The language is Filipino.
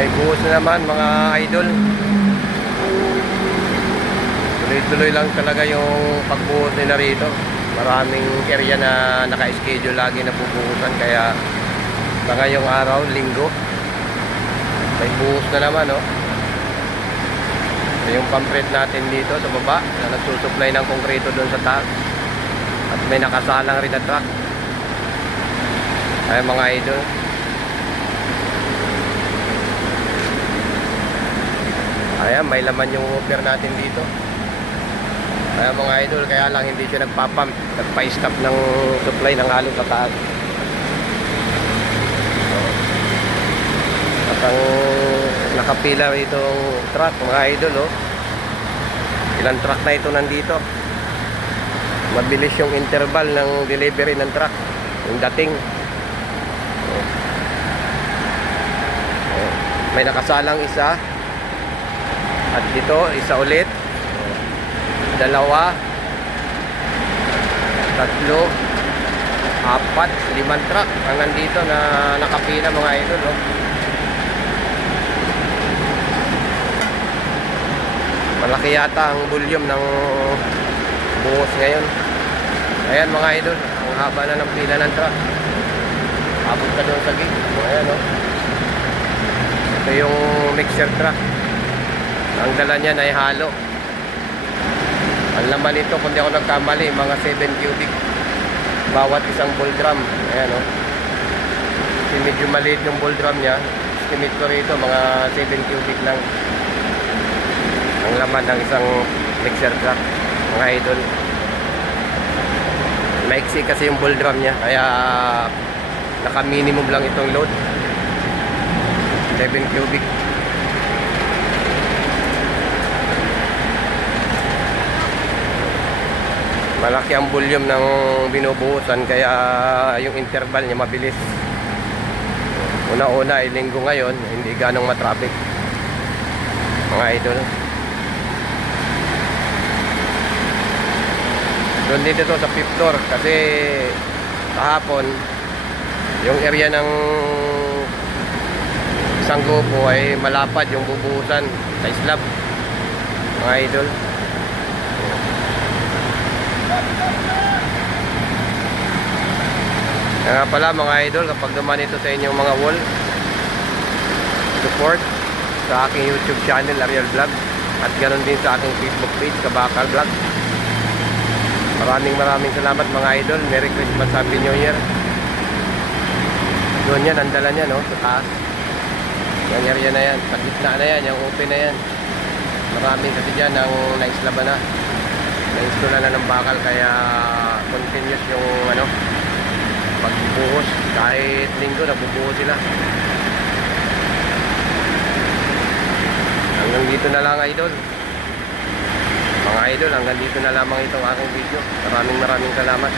May buhos na naman mga idol. Tuloy-tuloy lang talaga yung pagbuhos nila rito. Maraming area na naka-schedule lagi na bubuhusan. Kaya sa ngayong araw, linggo, may buhos na naman, oh. Ito yung pampret natin dito sa baba na nagsusupply ng konkreto doon sa taas. At may nakasalang rin na truck. Ay mga idol, ayan, may laman yung hopper natin dito. Ayan mga idol, kaya lang hindi siya nagpapump, nagpa-stop ng supply ng halo sa taas. At ang nakapila itong truck mga idol, oh. Ilang truck na ito nandito. Mabilis yung interval ng delivery ng truck, yung dating. May nakasalang isa. At dito, isa ulit. Dalawa. Tatlo. Apat. 5 truck ang nandito na nakapila mga idol, oh. Malaki yata ang volume ng buhos ngayon. Ayan mga idol, ang haba na ng pila ng truck. Abot ka doon sa gate. Ayan, oh. Ito yung mixer truck. Ang dala niya ay halo. Ang laman nito, kung di ako nagkamali, mga 7 cubic bawat isang ball drum. Ayan, oh. Kasi medyo maliit yung ball drum niya. Estimate ko rito, mga 7 cubic lang ang laman ng isang mixer truck mga idol. Maiksi kasi yung ball drum niya, kaya naka minimum lang itong load, 7 cubic. Malaki ang volume ng binubuhusan, kaya yung interval niya mabilis. Una-una ay linggo ngayon, hindi ganong matraffic mga idol. Doon dito to sa 5th floor kasi kahapon yung area ng isang grupo ay malapad yung bubuhusan sa slab mga idol. Kaya nga pala mga idol, kapag duman ito sa inyong mga wall, support sa aking YouTube channel Ariel Vlog, at ganoon din sa aking Facebook page Kabakal Vlog. Maraming salamat mga idol. Merry Christmas, Happy New Year. Doon yan, ang dala niya, no? Sa taas. Yung area na yan, sa gitna na yan, yung open na yan. Maraming kasi dyan ang naislaban na. Nainstula na ng bakal, kaya continuous yung ano, pagbubuhos. Kahit linggo, nagbubuhos sila. Hanggang dito na lang idol. Mga idol, hanggang dito na lamang itong aking video. Maraming salamat.